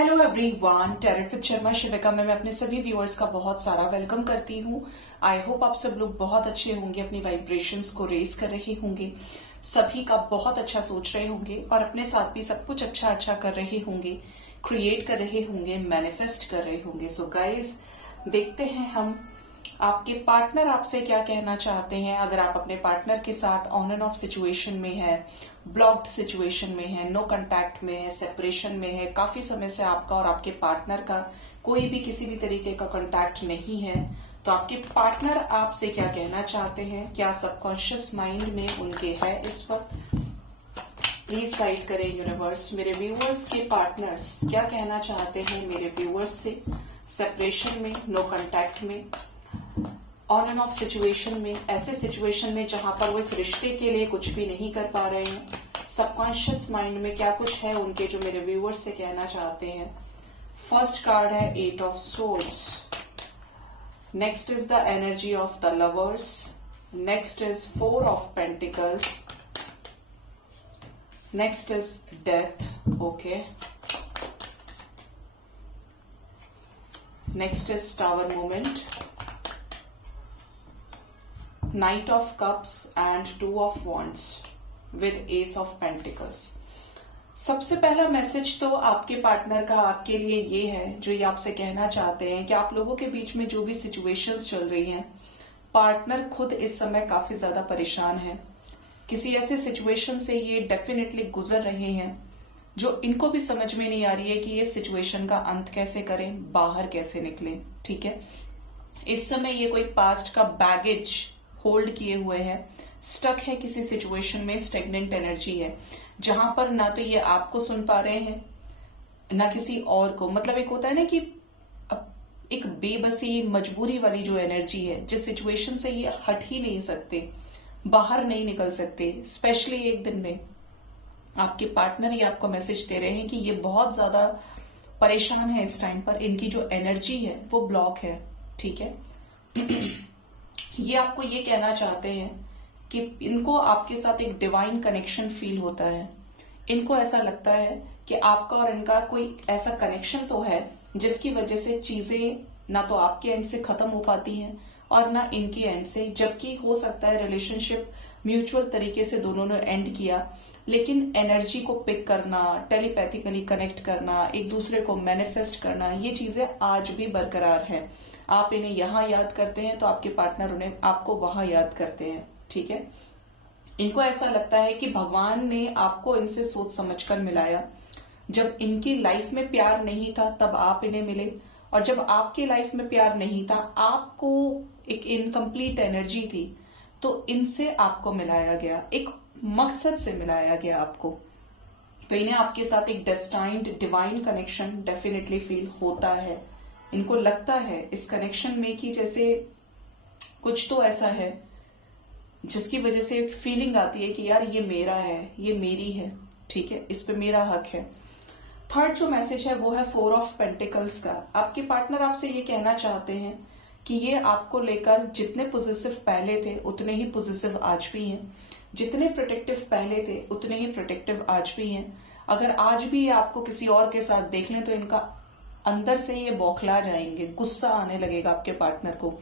Hello everyone, tarot with Sharma Shivika में मैं अपने सभी व्यूअर्स का बहुत सारा वेलकम करती हूँ। आई होप आप सब लोग बहुत अच्छे होंगे, अपनी वाइब्रेशंस को रेज कर रहे होंगे, सभी का बहुत अच्छा सोच रहे होंगे और अपने साथ भी सब कुछ अच्छा अच्छा कर रहे होंगे, क्रिएट कर रहे होंगे, मैनिफेस्ट कर रहे होंगे। सो गाइज, देखते हैं हम आपके पार्टनर आपसे क्या कहना चाहते हैं। अगर आप अपने पार्टनर के साथ ऑन एंड ऑफ सिचुएशन में है, ब्लॉक्ड सिचुएशन में है, नो कांटेक्ट में है, सेपरेशन में है, काफी समय से आपका और आपके पार्टनर का कोई भी किसी भी तरीके का कांटेक्ट नहीं है, तो आपके पार्टनर आपसे क्या कहना चाहते हैं, क्या सबकॉन्शियस माइंड में उनके है इस वक्त। प्लीज गाइड करें यूनिवर्स, मेरे व्यूअर्स के पार्टनर्स क्या कहना चाहते हैं मेरे व्यूअर्स से, सेपरेशन में, नो कांटेक्ट में, ऑन एंड ऑफ सिचुएशन में, ऐसे सिचुएशन में जहां पर वो इस रिश्ते के लिए कुछ भी नहीं कर पा रहे हैं। सबकॉन्शियस माइंड में क्या कुछ है उनके जो मेरे व्यूअर्स से कहना चाहते हैं। फर्स्ट कार्ड है 8 of swords, next is the energy of the lovers, next is 4 of pentacles, next is death, okay, next is tower moment, Knight of Cups and 2 of Wands with Ace of Pentacles। सबसे पहला message तो आपके partner का आपके लिए ये है, जो ये आपसे कहना चाहते हैं कि आप लोगों के बीच में जो भी सिचुएशंस चल रही हैं, पार्टनर खुद इस समय काफी ज्यादा परेशान है। किसी ऐसे सिचुएशन से ये डेफिनेटली गुजर रहे हैं जो इनको भी समझ में नहीं आ रही है कि ये सिचुएशन का अंत कैसे करें, बाहर कैसे निकलें। ठीक है, इस समय ये कोई पास्ट का बैगेज होल्ड किए हुए हैं, स्टक है किसी सिचुएशन में, स्टेगनेंट एनर्जी है जहां पर ना तो ये आपको सुन पा रहे हैं ना किसी और को। मतलब एक होता है ना कि एक बेबसी मजबूरी वाली जो एनर्जी है, जिस सिचुएशन से ये हट ही नहीं सकते, बाहर नहीं निकल सकते। स्पेशली एक दिन में आपके पार्टनर ये आपको मैसेज दे रहे हैं कि ये बहुत ज्यादा परेशान है इस टाइम पर, इनकी जो एनर्जी है वो ब्लॉक है। ठीक है, ये आपको ये कहना चाहते हैं कि इनको आपके साथ एक डिवाइन कनेक्शन फील होता है। इनको ऐसा लगता है कि आपका और इनका कोई ऐसा कनेक्शन तो है जिसकी वजह से चीजें ना तो आपके एंड से खत्म हो पाती हैं और ना इनके एंड से, जबकि हो सकता है रिलेशनशिप म्यूचुअल तरीके से दोनों ने एंड किया, लेकिन एनर्जी को पिक करना, टेलीपैथिकली कनेक्ट करना, एक दूसरे को मैनिफेस्ट करना, ये चीजें आज भी बरकरार है। आप इन्हें यहां याद करते हैं तो आपके पार्टनर उन्हें आपको वहां याद करते हैं। ठीक है, इनको ऐसा लगता है कि भगवान ने आपको इनसे सोच समझकर मिलाया। जब इनकी लाइफ में प्यार नहीं था तब आप इन्हें मिले, और जब आपकी लाइफ में प्यार नहीं था, आपको एक इनकम्प्लीट एनर्जी थी, तो इनसे आपको मिलाया गया, एक मकसद से मिलाया गया आपको। तो इन्हें आपके साथ एक destined divine connection definitely feel होता है। इनको लगता है इस कनेक्शन में कि जैसे कुछ तो ऐसा है जिसकी वजह से एक फीलिंग आती है कि यार ये मेरा है, ये मेरी है। ठीक है, इस पे मेरा हक है। थर्ड जो मैसेज है वो है 4 ऑफ पेंटिकल्स का। आपके पार्टनर आपसे ये कहना चाहते हैं कि ये आपको लेकर जितने पॉजिटिव पहले थे उतने ही पॉजिटिव आज भी हैं, जितने प्रोटेक्टिव पहले थे उतने ही प्रोटेक्टिव आज भी हैं। अगर आज भी ये आपको किसी और के साथ देख लें तो इनका अंदर से ये बौखला जाएंगे, गुस्सा आने लगेगा आपके पार्टनर को।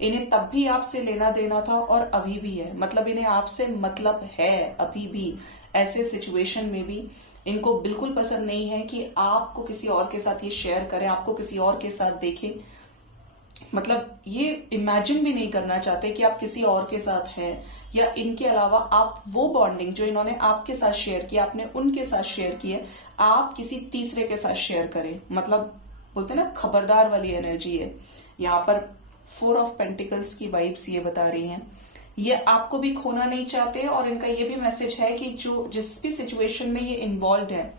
इन्हें तब भी आपसे लेना देना था और अभी भी है, मतलब इन्हें आपसे मतलब है अभी भी। ऐसे सिचुएशन में भी इनको बिल्कुल पसंद नहीं है कि आपको किसी और के साथ ये शेयर करें, आपको किसी और के साथ देखें। मतलब ये इमेजिन भी नहीं करना चाहते कि आप किसी और के साथ हैं, या इनके अलावा आप वो बॉन्डिंग जो इन्होंने आपके साथ शेयर किया, आपने उनके साथ शेयर किया, आप किसी तीसरे के साथ शेयर करें। मतलब बोलते हैं ना, खबरदार वाली एनर्जी है यहाँ पर। 4 ऑफ पेंटिकल्स की वाइब्स ये बता रही हैं, ये आपको भी खोना नहीं चाहते, और इनका ये भी मैसेज है कि जो जिस भी सिचुएशन में ये इन्वॉल्व है,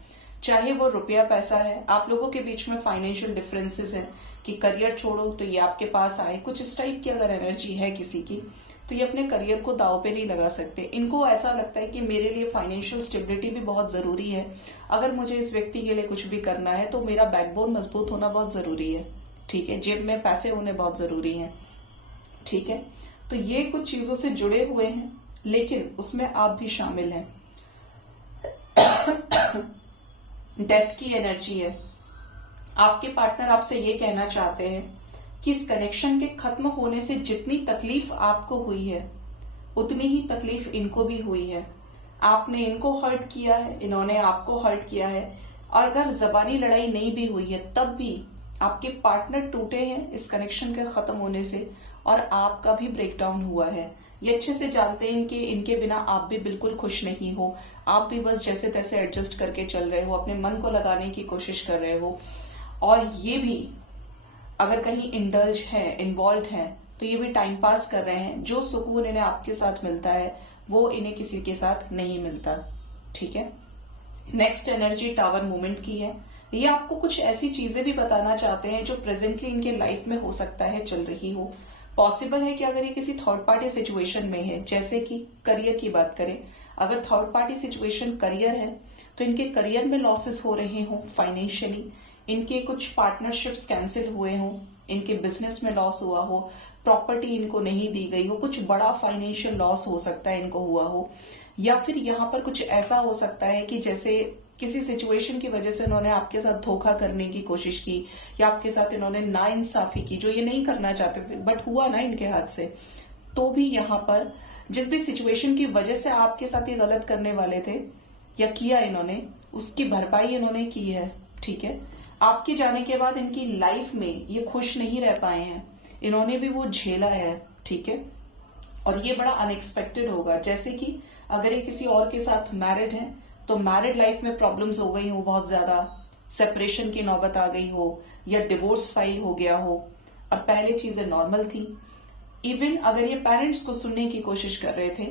चाहे वो रुपया पैसा है, आप लोगों के बीच में फाइनेंशियल डिफरेंसेस हैं कि करियर छोड़ो तो ये आपके पास आए, कुछ इस टाइप की अगर एनर्जी है किसी की, तो ये अपने करियर को दांव पे नहीं लगा सकते। इनको ऐसा लगता है कि मेरे लिए फाइनेंशियल स्टेबिलिटी भी बहुत जरूरी है, अगर मुझे इस व्यक्ति के लिए कुछ भी करना है तो मेरा बैकबोन मजबूत होना बहुत जरूरी है। ठीक है, जेब में पैसे होने बहुत जरूरी हैं। ठीक है, तो ये कुछ चीजों से जुड़े हुए हैं, लेकिन उसमें आप भी शामिल हैं। डेथ की एनर्जी है, आपके पार्टनर आपसे ये कहना चाहते हैं कि इस कनेक्शन के खत्म होने से जितनी तकलीफ आपको हुई है उतनी ही तकलीफ इनको भी हुई है। आपने इनको हर्ट किया है, इन्होंने आपको हर्ट किया है, और अगर जबानी लड़ाई नहीं भी हुई है तब भी आपके पार्टनर टूटे हैं इस कनेक्शन के खत्म होने से, और आपका भी ब्रेकडाउन हुआ है। ये अच्छे से जानते हैं कि इनके बिना आप भी बिल्कुल खुश नहीं हो, आप भी बस जैसे तैसे एडजस्ट करके चल रहे हो, अपने मन को लगाने की कोशिश कर रहे हो, और ये भी अगर कहीं इंडल्ज है, इन्वॉल्व है, तो ये भी टाइम पास कर रहे हैं। जो सुकून इन्हें आपके साथ मिलता है वो इन्हें किसी के साथ नहीं मिलता। ठीक है, नेक्स्ट एनर्जी टावर मूवमेंट की है। ये आपको कुछ ऐसी चीजें भी बताना चाहते हैं जो प्रेजेंटली इनके लाइफ में हो सकता है चल रही हो। पॉसिबल है कि अगर ये किसी थर्ड पार्टी सिचुएशन में है, जैसे कि करियर की बात करें, अगर थर्ड पार्टी सिचुएशन करियर है तो इनके करियर में लॉसेस हो रहे हो, फाइनेंशियली इनके कुछ पार्टनरशिप्स कैंसिल हुए हो, इनके बिजनेस में लॉस हुआ हो, प्रॉपर्टी इनको नहीं दी गई हो, कुछ बड़ा फाइनेंशियल लॉस हो सकता है इनको हुआ हो, या फिर यहाँ पर कुछ ऐसा हो सकता है कि जैसे किसी सिचुएशन की वजह से इन्होंने आपके साथ धोखा करने की कोशिश की, या आपके साथ इन्होंने नाइंसाफी की जो ये नहीं करना चाहते थे बट हुआ ना इनके हाथ से। तो भी यहाँ पर जिस भी सिचुएशन की वजह से आपके साथ ये गलत करने वाले थे या किया इन्होंने, उसकी भरपाई इन्होंने की है। ठीक है, आपके जाने के बाद इनकी लाइफ में ये खुश नहीं रह पाए हैं, इन्होंने भी वो झेला है। ठीक है, और ये बड़ा अनएक्सपेक्टेड होगा। जैसे कि अगर ये किसी और के साथ मैरिड है तो मैरिड लाइफ में प्रॉब्लम्स हो गई हो, बहुत ज्यादा सेपरेशन की नौबत आ गई हो, या डिवोर्स फाइल हो गया हो, और पहले चीजें नॉर्मल थी। इवन अगर ये पेरेंट्स को सुनने की कोशिश कर रहे थे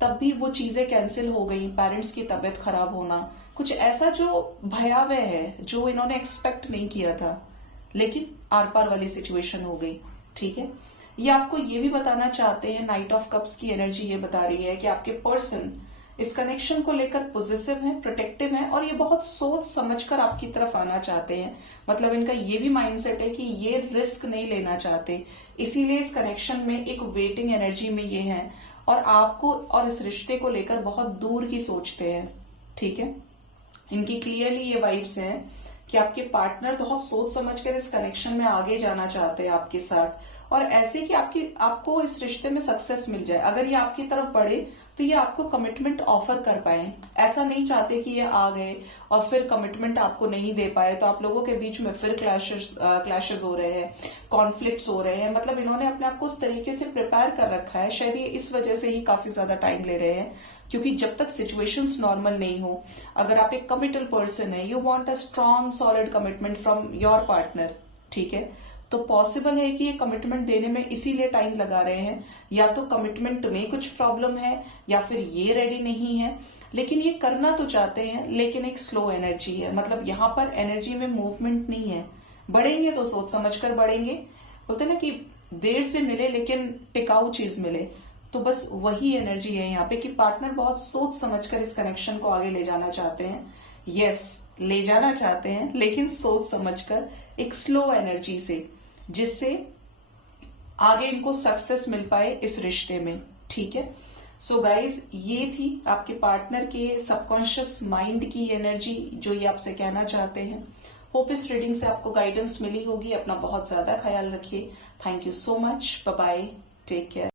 तब भी वो चीजें कैंसिल हो गई, पेरेंट्स की तबीयत खराब होना, कुछ ऐसा जो भयावह है, जो इन्होंने एक्सपेक्ट नहीं किया था, लेकिन आर पार वाली सिचुएशन हो गई। ठीक है, ये आपको ये भी बताना चाहते हैं, नाइट ऑफ कप्स की एनर्जी ये बता रही है कि आपके पर्सन इस कनेक्शन को लेकर पॉजिटिव है, प्रोटेक्टिव है, और ये बहुत सोच समझकर आपकी तरफ आना चाहते हैं। मतलब इनका ये भी माइंडसेट है कि ये रिस्क नहीं लेना चाहते, इसीलिए इस कनेक्शन में एक वेटिंग एनर्जी में ये है, और आपको और इस रिश्ते को लेकर बहुत दूर की सोचते हैं। ठीक है, इनकी क्लियरली ये वाइब्स हैं कि आपके पार्टनर बहुत सोच समझकर इस कनेक्शन में आगे जाना चाहते हैं आपके साथ, और ऐसे कि आपको इस रिश्ते में सक्सेस मिल जाए। अगर ये आपकी तरफ बढ़े तो ये आपको कमिटमेंट ऑफर कर पाए, ऐसा नहीं चाहते कि ये आ गए और फिर कमिटमेंट आपको नहीं दे पाए तो आप लोगों के बीच में फिर क्लैशेस हो रहे हैं, कॉन्फ्लिक्ट्स हो रहे हैं। मतलब इन्होंने अपने आप को उस तरीके से प्रिपेयर कर रखा है, शायद ये इस वजह से ही काफी ज्यादा टाइम ले रहे हैं, क्योंकि जब तक सिचुएशंस नॉर्मल नहीं हो, अगर आप एक कमिटल पर्सन है, you want a strong solid commitment from your partner. ठीक है, तो पॉसिबल है कि ये कमिटमेंट देने में इसीलिए टाइम लगा रहे हैं, या तो कमिटमेंट में कुछ प्रॉब्लम है या फिर ये रेडी नहीं है, लेकिन ये करना तो चाहते हैं, लेकिन एक स्लो एनर्जी है। मतलब यहाँ पर एनर्जी में मूवमेंट नहीं है। बढ़ेंगे तो सोच समझकर बढ़ेंगे, बोलते ना कि देर से मिले लेकिन टिकाऊ चीज मिले, तो बस वही एनर्जी है यहाँ पे कि पार्टनर बहुत सोच समझकर इस कनेक्शन को आगे ले जाना चाहते हैं। यस, ले जाना चाहते हैं, लेकिन सोच समझकर एक स्लो एनर्जी से, जिससे आगे इनको सक्सेस मिल पाए इस रिश्ते में। ठीक है, सो गाइज, ये थी आपके पार्टनर के सबकॉन्शियस माइंड की एनर्जी जो ये आपसे कहना चाहते हैं। होप इस रीडिंग से आपको गाइडेंस मिली होगी। अपना बहुत ज्यादा ख्याल रखिए। Thank you so much, bye bye, take care.